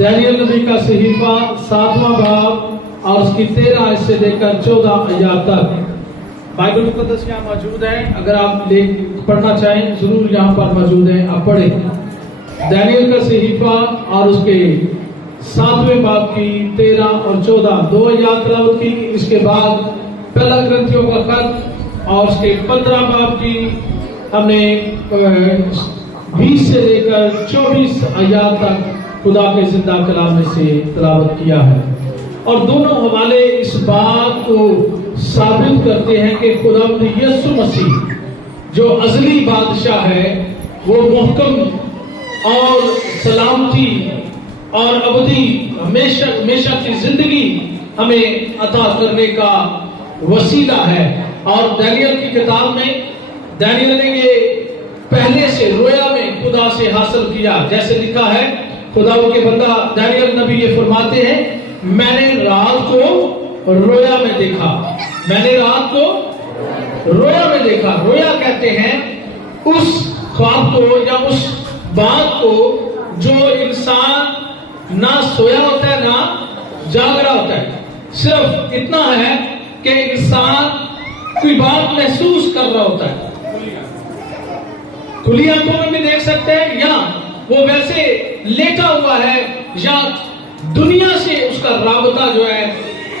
Daniel नबी का सहीफा 7वां बाब और उसकी 13 से लेकर 14 आयत तक बाइबल मुकद्दस यहाँ मौजूद है। अगर आप पढ़ना चाहें जरूर यहाँ पर मौजूद है, आप पढ़ें। दानियल का सहीफा और उसके 7वें बाब की 13 और 14 दो आयत तिलावत की। इसके बाद पहला ग्रंथियों का खत और उसके 15 बाब की हमने 20 से लेकर 24 आयत तक खुदा के जिंदा कलाम में से तिलावत किया है। और दोनों हवाले इस बात को साबित करते हैं कि खुदावंद यीशु मसीह जो अज़ली बादशाह है वो मुहकम और सलामती और अबदी हमेशा की जिंदगी हमें अता करने का वसीला है। और दानियल की किताब में दानियल ने ये पहले से रोया में खुदा से हासिल किया। जैसे लिखा है, खुदा के बंदा दानियल नबी ये फरमाते हैं, मैंने रात को रोया में देखा। मैंने रात को रोया में देखा। रोया कहते हैं उस ख्वाब को या उस बात को जो इंसान ना सोया होता है ना जाग रहा होता है। सिर्फ इतना है कि इंसान कोई बात महसूस कर रहा होता है। खुली आंखों में भी देख सकते हैं, या वो वैसे लेटा हुआ है, या दुनिया से उसका राबता जो है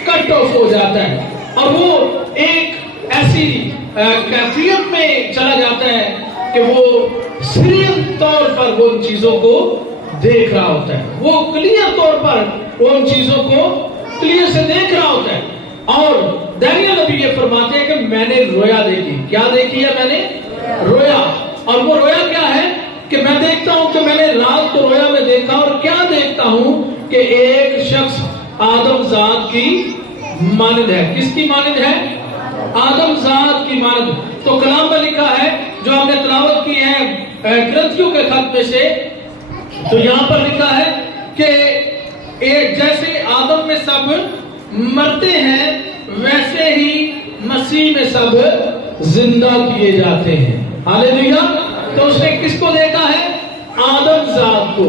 कट ऑफ हो जाता है और वो एक ऐसी कैफियत में चला जाता है कि वो सीरियल तौर पर वो उन चीजों को देख रहा होता है। वो क्लियर तौर पर उन चीजों को क्लियर से देख रहा होता है। और दानियल नबी ये फरमाते हैं कि मैंने रोया देखी। क्या देखी है? मैंने रोया। और वो रोया क्या है कि मैं देखता हूं कि मैंने रात को रोया में देखा। और क्या देखता हूं कि एक शख्स आदम जात की मानद है। किसकी मानद है? आदम जात की मानद। तो कलाम में लिखा है, जो हमने तिलावत की है ग्रंथियों के खत में से, तो यहां पर लिखा है कि एक जैसे आदम में सब मरते हैं वैसे ही मसीह में सब जिंदा किए जाते हैं। हालेलुया। तो उसने किसको देखा है? आदम जात को,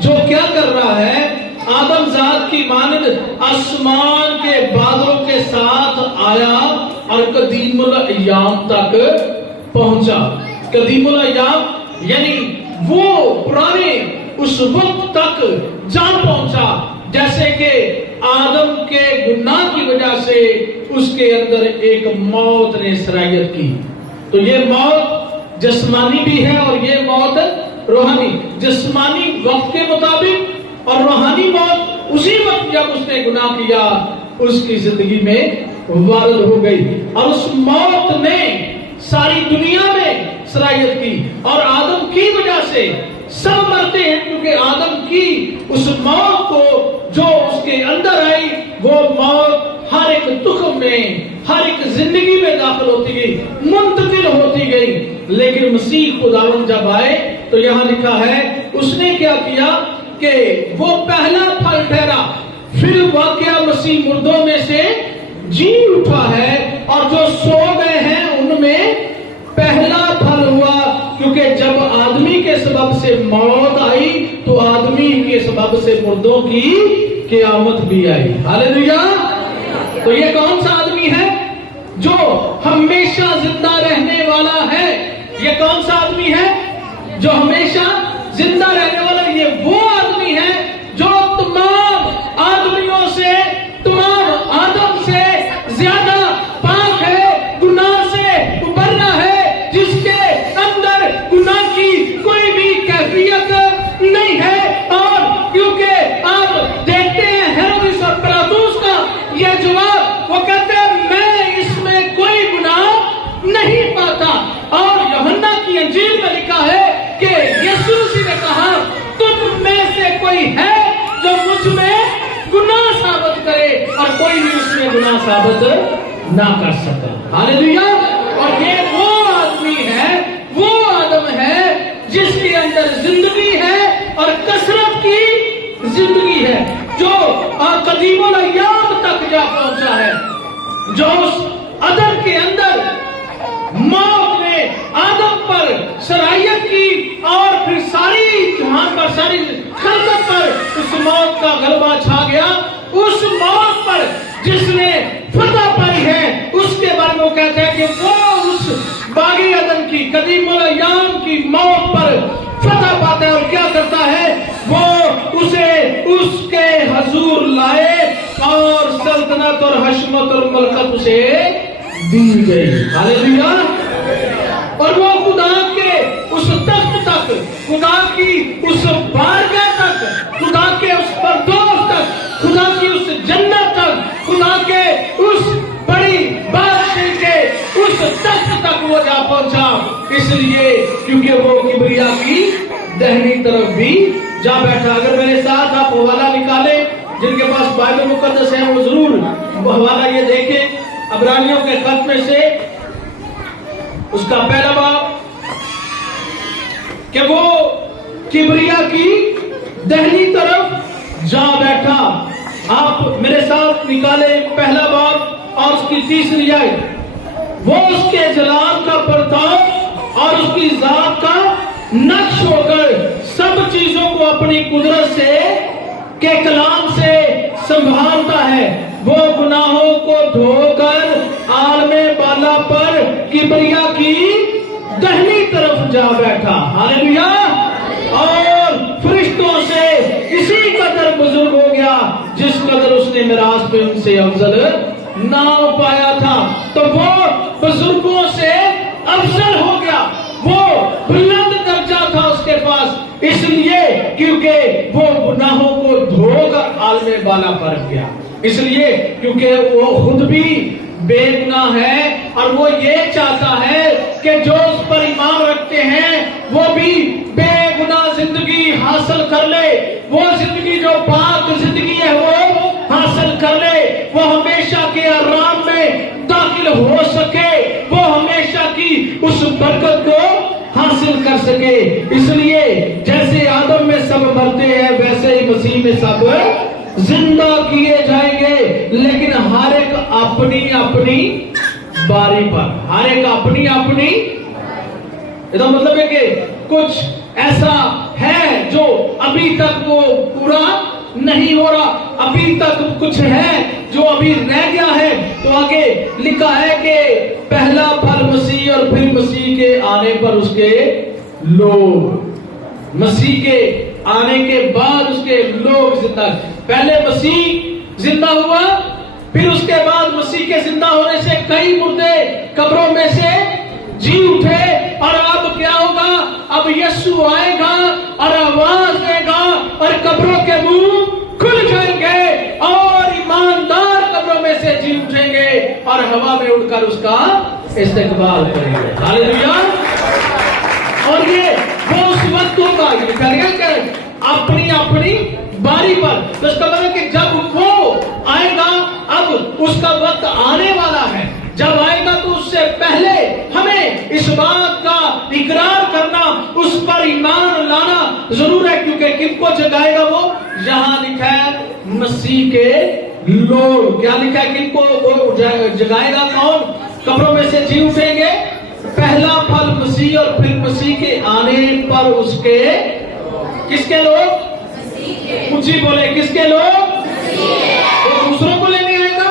जो क्या कर रहा है? आदम जात की मानद आसमान के बादलों के साथ आया और कदीमुल अय्याम तक पहुंचा। कदीमुल अय्याम यानी वो पुराने उस वक्त तक जा पहुंचा जैसे कि आदम के गुनाह की वजह से उसके अंदर एक मौत ने सरायत की। तो ये मौत जिस्मानी भी है और ये मौत रूहानी। जिस्मानी वक्त के मुताबिक और रूहानी मौत उसी वक्त जब उसने गुनाह किया उसकी जिंदगी में वारद हो गई और उस मौत ने सारी दुनिया में सरायत की। और आदम की वजह से सब मरते हैं, क्योंकि आदम की उस मौत को जो उसके अंदर आई वो मौत हर एक तुखम में, हर एक जिंदगी में दाखिल होती गई, मुंतकिल होती गई। लेकिन मसीह खुदावंद जब आए तो यहाँ लिखा है उसने क्या किया कि वो पहला फल ठहरा। फिर वाकया मसीह मुर्दों में से जी उठा है और जो सो गए हैं उनमें पहला फल हुआ। क्योंकि जब आदमी के सबब से मौत आई तो आदमी के सबब से मुर्दों की क़यामत भी आई। हालेलुया। तो ये कौन सा आदमी है जो हमेशा जिंदा रहने वाला है? ये कौन सा आदमी है जो हमेशा जिंदा रहने वाला? ये वो आदमी है जो तमाम आदमियों से, तमाम आदम से ज्यादा पाक है, गुनाह से उबरना है, जिसके अंदर गुनाह की कोई भी कैफियत नहीं है। और क्योंकि आप देखते हैं हेरोदिस और पिलातुस का यह जवाब, वो कहते हैं मैं इसमें कोई गुनाह नहीं पाता। और यूहन्ना की इंजील में लिखा है कि यीशु मसीह ने कहा तुम में से कोई है जो मुझ में गुनाह साबित करे, और कोई भी उसमें गुनाह साबित ना कर सका। हालेलुया। और ये वो आदमी है, वो आदम है जिसके अंदर जिंदगी है और कसरत की जिंदगी है, जो कदीमुल अय्याम तक जा पहुंचा है, जो उस अदम के अंदर मौत ने आदम पर सरायत की और फिर सारी जहां पर सारी खलकत पर उस मौत गया उस मौत पर जिसने फतह पाई है, उसके बारे में वो कहते हैं कि वो उस बागी अदन की कदीमुल अय्याम की मौत पर फतह पाता है और क्या करता है, वो उसे उसके हजूर लाए और सल्तनत और हशमत और मलकत उसे दी गई। हालेलुया। और वो खुदा के उस तख्त तक, खुदा की उस बारगाह तक, खुदा के उस परदोस तक, खुदा की उस जन्नत तक, खुदा के उस बड़ी बादशाही के उस तख्त तक वो जा पहुंचा, इसलिए क्योंकि वो किबरिया की दाहिनी तरफ भी जा बैठा। अगर मेरे साथ आप हवाला निकाले, जिनके पास बाइबल मुकद्दस है वो जरूर हवाला ये देखें, इब्रानियों के खत में से उसका पहला बाब कि वो किबरिया की दाहिनी तरफ जा बैठा। आप मेरे साथ निकाले पहला बाब और उसकी तीसरी आयत। वो उसके जलाल का प्रताप और उसकी जात का नक्श होकर सब चीजों को अपनी कुदरत से के कलाम से संभालता है। वो गुनाहों को धोकर आलमे बाला पर किबरिया की दाहिनी तरफ जा बैठा। हालेलुया। और फरिश्तों से इसी कदर बुजुर्ग हो गया जिस कदर उसने मिरास पे उनसे अफजल नाम पाया था। तो वो बुजुर्गों से अफजल हो गया, वो बुलंद दर्जा था उसके पास, इसलिए क्योंकि वो गुनाहों को धोकर आलमे बाला पर गया, इसलिए क्योंकि वो खुद भी बेगुनाह है और वो ये चाहता है कि जो उस पर ईमान रखते हैं वो भी बेगुनाह जिंदगी हासिल कर ले। वो जिंदगी जो पाक जिंदगी है वो हासिल कर ले, वो हमेशा के आराम में दाखिल हो सके, वो हमेशा की उस बरकत को हासिल कर सके। इसलिए जैसे आदम में सब मरते हैं वैसे ही मसीह में सब जिंदा किए जाएंगे, लेकिन हर एक अपनी अपनी बारी पर, हर एक अपनी अपनी। इसका मतलब है कि कुछ ऐसा है जो अभी तक वो पूरा नहीं हो रहा, अभी तक कुछ है जो अभी रह गया है। तो आगे लिखा है कि पहला फल मसीह और फिर मसीह के आने पर उसके लोग, मसीह के आने के बाद उसके लोग जिंदा। पहले मसीह जिंदा हुआ, फिर उसके बाद मसीह के जिंदा होने से कई मुर्दे कब्रों में से जी उठे। और अब क्या होगा, अब यीशु आएगा और आवाज देगा और कब्रों के मुंह खुल जाएंगे और ईमानदार कब्रों में से जी उठेंगे और हवा में उड़कर उसका इस्तेकबाल करेंगे। हालेलुया। और ये वो उस वक्त होगा, अपनी अपनी बारी पर। तो इसका मतलब कि जब वो आएगा, अब उसका वक्त आने वाला है, जब आएगा तो उससे पहले हमें इस बात का इकरार करना, उस पर ईमान लाना जरूर है, क्योंकि किनको जगाएगा वो, यहाँ लिखा है मसीह के लोग। क्या लिखा है, किनको वो जगाएगा, कौन? कब्रों में से जी उठेंगे, पहला फल मसीह और फिर मसीह के आने पर उसके किसके लोग? ऊंची बोले, किसके लोग? वो दूसरों को लेने आएगा,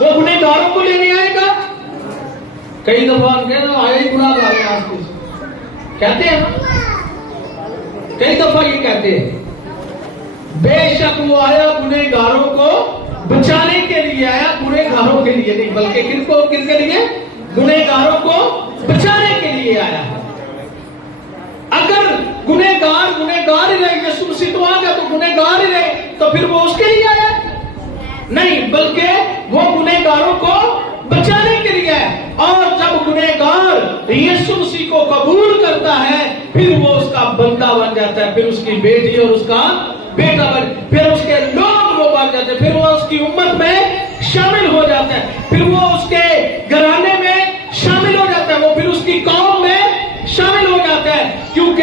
वो गुनहगारों को लेने आएगा। कई दफा आए गुनाह कहते हैं, कई दफा ये कहते हैं, बेशक वो आया गुनहगारों को बचाने के लिए आया, गुनहगारों के लिए नहीं, बल्कि किनके लिए? गुनहगारों को बचाने के लिए आया। अगर गुनहगार ही रहे, यीशु मसीह तो आ गया तो गुनहगार ही रहे, तो फिर वो उसके लिए आया? नहीं, बल्कि वो गुनहगारों को बचाने के लिए है। और जब गुनहगार यीशु मसीह को कबूल करता है, फिर वो उसका बंदा बन जाता है, फिर उसकी बेटी और उसका बेटा बन, फिर उसके लोग वो बन जाते हैं, फिर वो उसकी उम्मत में शामिल हो जाता है, फिर वो उसके घराने में शामिल हो जाता है, वो फिर उसकी कौम में शामिल हो जाता है। क्योंकि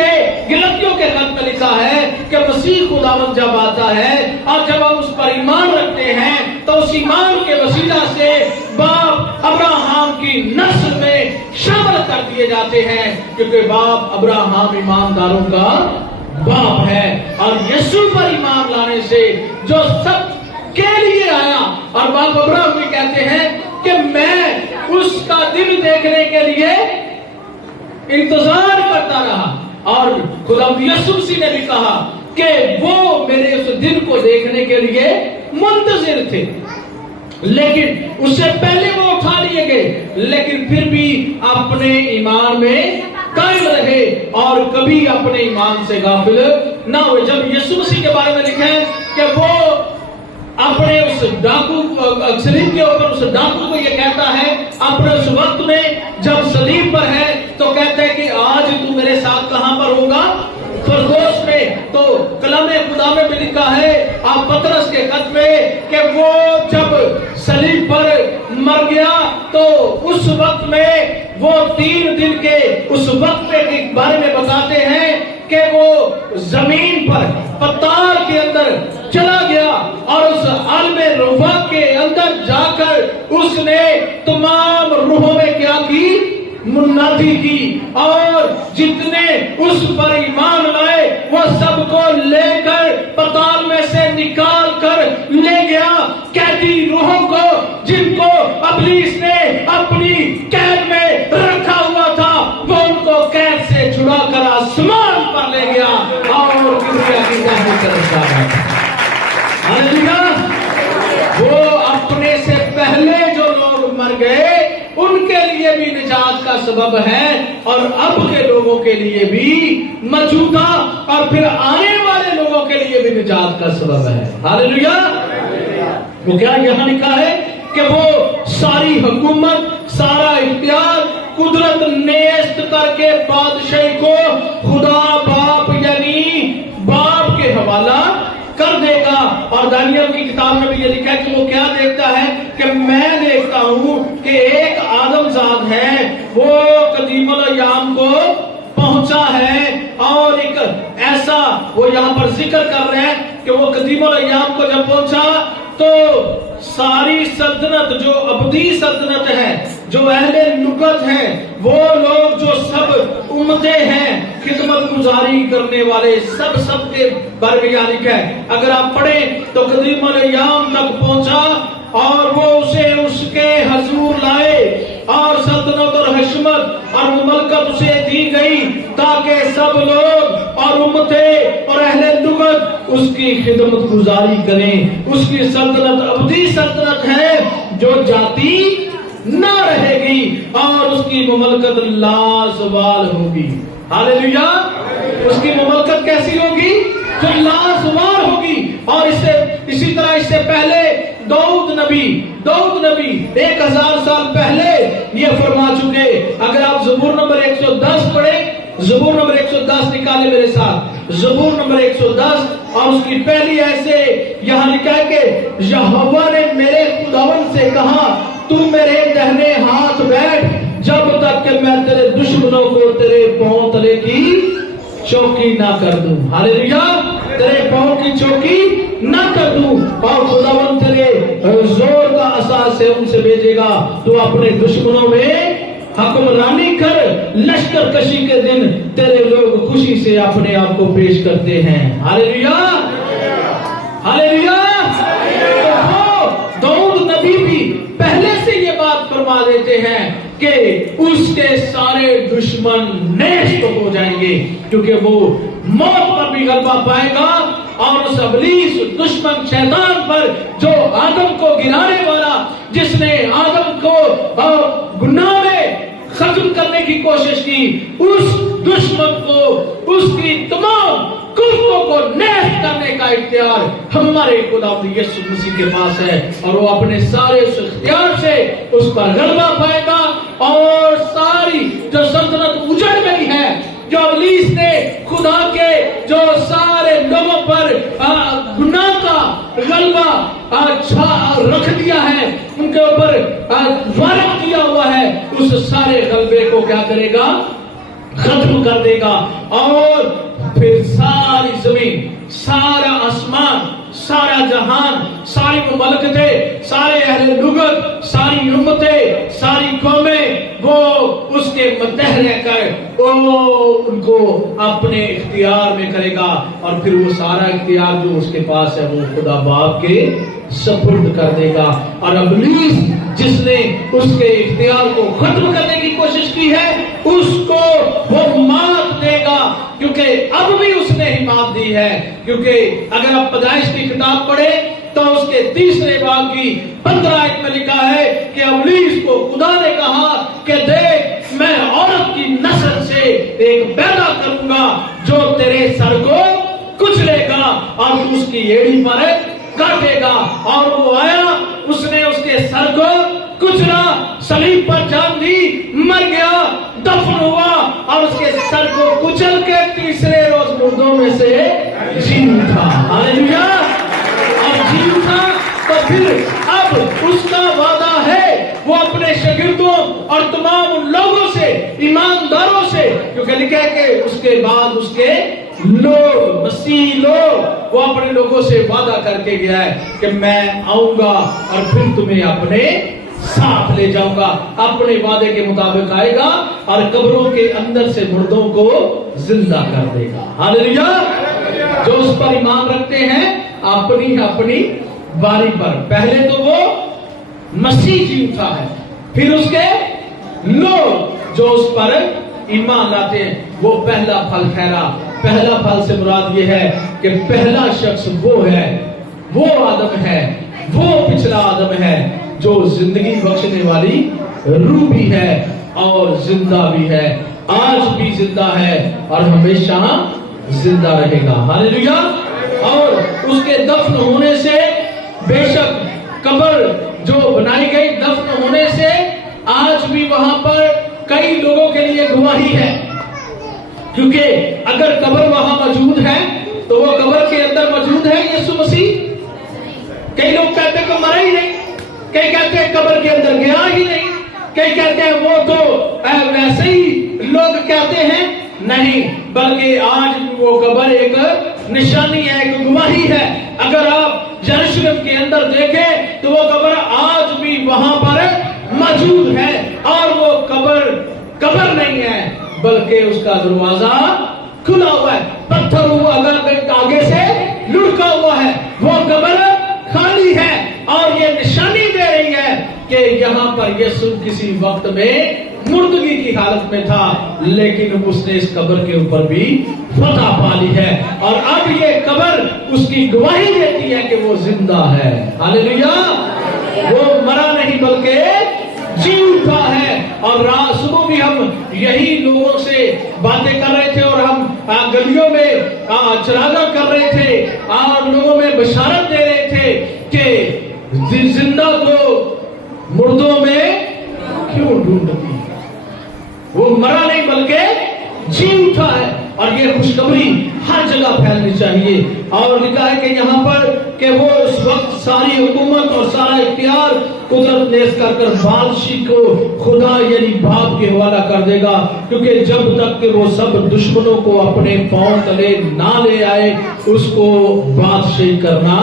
गलतियों के खत में लिखा है कि मसीह खुदावंद जब आता है और जब हम उस पर ईमान रखते हैं तो उस ईमान के वसीला से बाप अब्राहम की नस्ल में शामिल कर दिए जाते हैं, क्योंकि बाप अब्राहम ईमानदारों का बाप है। और यीशु पर ईमान लाने से जो सब के लिए आया, और बाप अब्राहम भी कहते हैं कि मैं उसका दिन देखने के लिए इंतजार करता रहा, और खुदा यीशु मसीह ने भी कहा कि वो मेरे उस दिन को देखने के लिए मुंतजिर थे। लेकिन उससे पहले वो उठा लिए गए, लेकिन फिर भी अपने ईमान में कायम रहे और कभी अपने ईमान से गाफिल ना हुए। जब यीशु मसीह के बारे में लिखा है कि वो अपने उस डाकू सलीब के ऊपर उस डाकू को ये कहता है अपने उस वक्त में जब सलीब पर है, तो कहता है कि आज तू मेरे साथ कहां पर होगा? फिरदौस में। तो कलामे खुदा में भी लिखा है आप पतरस के खत में कि वो जब सलीब पर मर गया तो उस वक्त में वो 3 दिन के उस वक्त के बारे में बताते हैं कि वो जमीन पर पताल के अंदर चला गया और उस आलमे रूहा के अंदर जाकर उसने तमाम रूहों में क्या की? मुनादी की, और जितने उस पर ईमान लाए वो सबको लेकर पताल में से निकाल कर ले गया। कैदी रूहों को जिनको इब्लीस ने अपनी कैद में रखा हुआ था, वो उनको कैद से छुड़ा कर आसमान पर ले गया और दुनिया की तरफ जा रहा था। हालेलुया। वो अपने से पहले जो लोग मर गए उनके लिए भी निजात का सबब है, और अब के लोगों के लिए भी, मौजूदा और फिर आने वाले लोगों के लिए भी निजात का सबब है। हालेलुया। तो क्या यहाँ लिखा है कि वो सारी हुकूमत, सारा इख्तियार कुदरत नेस्त करके बादशाही को खुदा बाप यानी बाप के हवाला कर देगा। और दानियल की किताब में भी ये लिखा है कि वो क्या देखता है कि मैं देखता हूं कि एक आदमजाद है, वो कदीमुल अय्याम को पहुंचा है, और एक ऐसा वो यहाँ पर जिक्र कर रहे हैं कि वो कदीमुल अय्याम को जब पहुंचा तो सारी सल्तनत जो अबदी सल्तनत है, जो अहले नुबत है, वो लोग जो सब उम्मतें हैं, खिदमत गुजारी करने वाले सब के बारे में यहाँ लिखा है। अगर आप पढ़ें तो कदीमुल अय्याम तक पहुंचा और वो उसे उसके हजूर लाए और सल्तनत और हशमत और मुमलकत उसे दी गई ताकि सब लोग और उम्मतें और अहले लुगत उसकी खिदमत गुजारी करें। उसकी सल्तनत अबदी सल्तनत है जो जाती ना रहेगी और उसकी मुमलकत लाजवाल होगी। हालेलुया। उसकी मुमलकत कैसी होगी? जो लाजवाल होगी। और इसी तरह इससे पहले दाऊद नबी 1000 साल पहले ये फरमा चुके। अगर आप ज़बूर नंबर 110 पढ़े, ज़बूर नंबर 110 निकाले मेरे साथ, ज़बूर नंबर 110 और उसकी पहली ऐसे यहाँ लिखा है कि यहोवा ने मेरे खुदावन से कहा तू मेरे दाहिने हाथ बैठ जब तक कि मैं तेरे दुश्मनों को तेरे पांव तले की चौकी ना कर दूं। हालेलुया। तेरे पांव की चौकी ना कर दूं, और खुदावन तेरे जोर का असा से उनसे भेजेगा। तू अपने दुश्मनों में हुक्मरानी कर, लश्कर कशी के दिन तेरे लोग खुशी से अपने आप को पेश करते हैं। हालेलुया। हालेलुया। तो दाऊद नबी भी पहले से ये बात फरमा देते हैं कि उसके सारे दुश्मन नेस्त हो जाएंगे, क्योंकि वो मौत पर भी गलबा पाएगा और उस इब्लीस दुश्मन शैतान पर जो आदम को गिराने वाला, जिसने आदम को गुनाह में खत्म करने की कोशिश की, उस दुश्मन को उसकी तमाम कुफ्तों को नेस्त करने का इख्तियार हमारे खुदा यीशु मसीह के पास है, और वो अपने सारे इख्तियार से उस पर गलबा पाएगा। और सारी जो सल्तनत उजड़ गई है, जो इब्लीस ने खुदा के जो सारे लोगों पर गुनाह का गलबा रख दिया है, उनके ऊपर वारिद किया हुआ है, उस सारे गलबे को क्या करेगा? खत्म कर देगा। और फिर सारी जमीन, सारा आसमान, सारा जहान, सारी मुमलकतें, सारे अहले लुगत, सारी उम्मतें, सारी कौमें वो उसके मतहत रह कर वो उनको अपने इख्तियार में करेगा और फिर वो सारा इख्तियार जो उसके पास है वो खुदा बाप के सपुर्द कर देगा। और इब्लीस जिसने उसके इख्तियार को खत्म करने की कोशिश की है उसको वो मात देगा, क्योंकि अब भी उसने ही मात दी है। क्योंकि अगर आप पैदाइश की किताब पढ़े तो उसके 3 बाब की 15 आयत में लिखा है कि इब्लीस को खुदा ने कहा कि देख मैं औरत की नस्ल से एक पैदा करूंगा जो तेरे सर को कुचलेगा और तू उसकी एड़ी पर काटेगा। और वो आया, उसने उसके सर को कुचला, सलीब पर जान दी, मर गया, दफन हुआ और उसके सर को कुचल के तीसरे रोज मुर्दों में से जी उठा। हालेलुया। और जी उठा तो फिर अब उसका वादा है वो अपने शागिर्दों और तमाम उन लोगों से, ईमानदारों से, क्योंकि लिखा है कि उसके बाद उसके लोग, मसीह लोग, वो अपने लोगों से वादा करके गया है कि मैं आऊंगा और फिर तुम्हें अपने साथ ले जाऊंगा। अपने वादे के मुताबिक आएगा और कब्रों के अंदर से मुर्दों को जिंदा कर देगा। हालेलुया। जो उस पर ईमान रखते हैं अपनी अपनी बारी पर, पहले तो वो मसीह जी उठा है, फिर उसके लोग जो उस पर ईमान लाते हैं वो पहला फल ठहरा। पहला फल से मुराद ये है कि पहला शख्स वो है, वो आदम है, वो पिछला आदम है जो जिंदगी बख्शने वाली रूह भी है और जिंदा भी है, आज भी जिंदा है और हमेशा जिंदा रहेगा। हालेलुया। और उसके दफन होने से, बेशक कब्र जो बनाई गई दफन होने से आज भी वहां पर कई लोगों के लिए गवाही है, क्योंकि अगर कब्र वहां मौजूद है तो वो कब्र के अंदर मौजूद है यीशु मसीह। कई लोग कहते हैं कि मरा ही नहीं, कई कहते हैं कब्र के अंदर गया ही नहीं, कई कहते हैं वो तो वैसे ही लोग कहते हैं, नहीं, बल्कि आज वो कब्र एक निशानी है, एक गवाही है। अगर आप यरूशलेम के अंदर देखें तो वो कब्र आज भी वहां पर मौजूद है और वो कब्र नहीं है बल्कि उसका दरवाजा खुला हुआ है, पत्थर हुआ अगर आगे से लुढ़का हुआ है, वो कब्र खाली है और ये निशानी दे रही है कि यहाँ पर यीशु किसी वक्त में मुर्दगी की हालत में था, लेकिन उसने इस कब्र के ऊपर भी फतह पा ली है और अब ये कब्र उसकी गवाही देती है कि वो जिंदा है। हालेलुया। वो मरा नहीं बल्कि जी उठा है। और रात सुबह भी हम यही लोगों से बातें कर रहे थे और हम गलियों में चरागा कर रहे थे और लोगों में बशारत दे रहे थे कि जिंदा को मुर्दों में क्यों ढूंढती है, वो मरा नहीं बल्कि जी उठा है। और ये खुशखबरी हर जगह फैलनी चाहिए। और लिखा है कि यहाँ पर कि वो उस वक्त सारी हुकूमत और सारा इख्तियार कुदरत ने कर बादशाह को खुदा यानी बाप के हवाला कर देगा, क्योंकि जब तक कि वो सब दुश्मनों को अपने पांव तले ना ले आए उसको बादशाही करना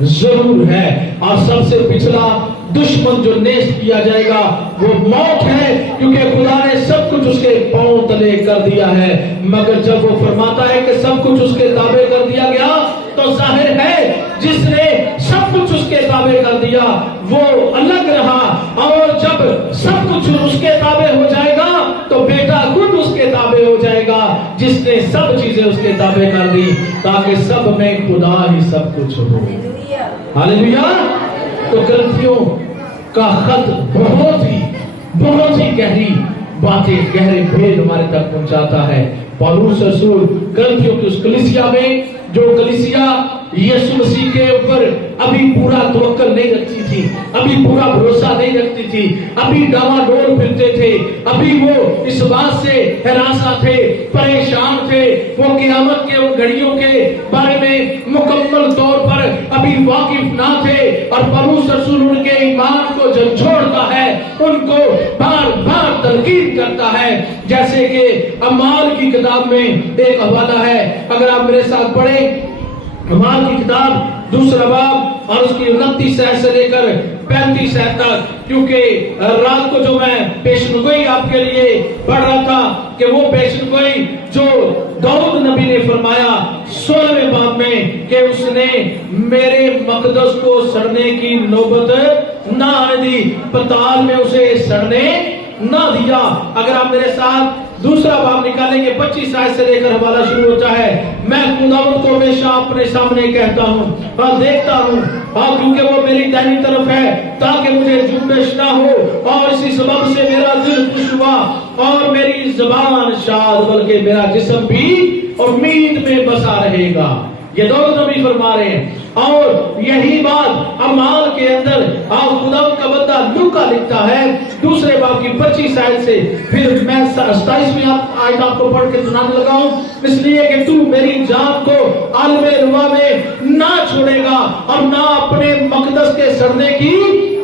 जरूर है। और सबसे पिछला दुश्मन जो नेस्त किया जाएगा वो मौत है, क्योंकि खुदा ने सब कुछ उसके पांव तले कर दिया है। मगर जब वो फरमाता है कि सब कुछ उसके ताबे कर दिया गया तो जाहिर है जिसने सब कुछ उसके ताबे कर दिया वो अलग रहा, और जब सब कुछ उसके ताबे हो जाएगा तो बेटा खुद उसके ताबे हो जाएगा जिसने सब चीजें उसके ताबे कर दी, ताकि सब में खुदा ही सब कुछ हो। हालेलुया। तो ग्रंथियों का खत बहुत ही गहरी बातें, गहरे भेद हमारे तक पहुंचाता है। पौलुस रसूल ग्रंथियों की उस कलीसिया में, जो कलीसिया यीशु मसीह के ऊपर अभी पूरा तवक्कल नहीं रखती थी, अभी पूरा भरोसा नहीं रखती थी, अभी डामाडोल फिरते थे, अभी वो इस बात से हरासा थे, परेशान थे, वो क़यामत के उन घड़ियों के बारे में मुकम्मल तौर पर अभी वाकिफ ना थे। और पौलुस रसूल उनके ईमान को झंझोड़ता है, उनको बार बार तलकीन करता है। जैसे कि अमाल की किताब में एक हवाला है, अगर आप मेरे साथ पढ़ें अमाल की किताब 2 बाब और उसकी 29 आयत से लेकर 35 तक, क्योंकि रात को जो मैं पेशनगोई आपके लिए पढ़ रहा था कि वो पेशनगोई जो दाऊद नबी ने फरमाया 16वें बाब में कि उसने मेरे मकदस को सड़ने की नौबत ना आने दी, पताल में उसे सड़ने ना दिया। अगर आप मेरे साथ दूसरा बाब निकालेंगे 25 आयत से लेकर हवाला शुरू होता है। मैं खुदावंद को हमेशा अपने सामने कहता हूँ और देखता हूँ, क्योंकि वो मेरी दाहिनी तरफ है, ताकि मुझे जुम्बिश ना हो, और इसी सबब से मेरा दिल खुश हुआ और मेरी ज़बान शाद, बल्कि मेरा जिस्म भी उम्मीद में बसा रहेगा। ये दाऊद नबी फरमा रहे हैं। और यही बात अमाल के अंदर खुदा का बंदा लूका लिखता है दूसरे बाब की 25 आयत से। फिर मैं 27वीं आयत आपको पढ़ के सुनाने लगा हूं, इसलिए कि तू मेरी जान को आलमे रुआ में ना छोड़ेगा और ना अपने मकदस के सड़ने की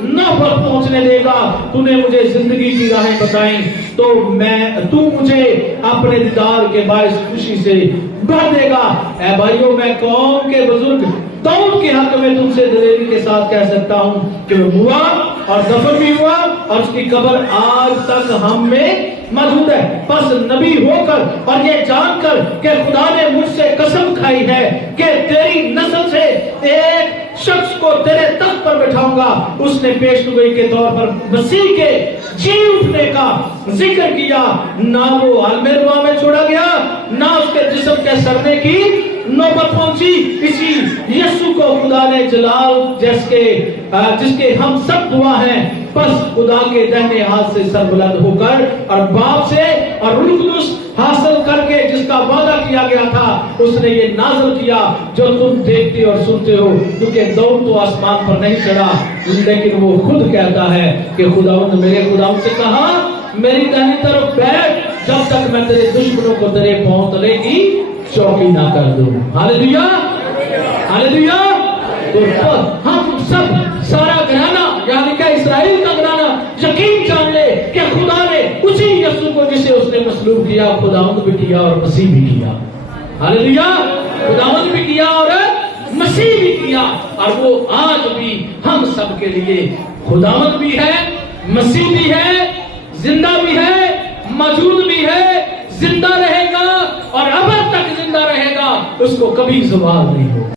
ना पर पहुंचने देगा। तूने मुझे जिंदगी की राहें बताई, तो तू मुझे अपने दीदार के बायस खुशी से भर देगा। ऐ भाइयों, मैं कौम के बुजुर्ग दाऊद के हक में तुमसे दलेरी के साथ कह सकता हूँ कि वो हुआ और दफन भी हुआ और उसकी कब्र आज तक हम में मौजूद है। बस नबी होकर और ये जानकर कि खुदा ने मुझसे कसम खाई है कि तेरी नस्ल से एक शख्स को तेरे तख्त पर बैठाऊंगा, उसने पेशगोई के तौर पर मसीह के जी उठने का जिक्र किया। ना वो आलमेरुआ में छोड़ा गया, ना उसके जिस्म के सड़ने की नौबत पहुंची। इसी यीशु को खुदा ने जलाल जिसके हम सब दुआ हैं, बस खुदा के दाहिने हाथ से सरबुलंद होकर और बाप से और रूह कुदुस हासिल करके जिसका वादा किया गया था, उसने ये नाज़िल किया जो तुम देखते और सुनते हो। क्योंकि दाऊद तो आसमान पर नहीं चढ़ा, लेकिन वो खुद कहता है कि खुदावंद मेरे खुदावंद से कहा, मेरी दाहिनी तरफ बैठ जब तक मैं तेरे दुश्मनों को तेरे पांव तले की चौकी ना कर दूं। Hallelujah, hallelujah. तो हम सब सारा घराना, यानी कि इस्राएल का घराना यकीन जान ले कि खुदा ने उसी यीशु को जिसे उसने मसलूब किया, खुदावंद भी किया और मसीह भी किया। हालेलुया, खुदावंद भी किया और मसीह भी किया, और वो आज भी हम सब के लिए खुदावंद भी है, मसीह भी है, जिंदा भी है, मौजूद भी है, जिंदा रहेगा और अब तक जिंदा रहेगा, उसको कभी ज़वाल नहीं होगा।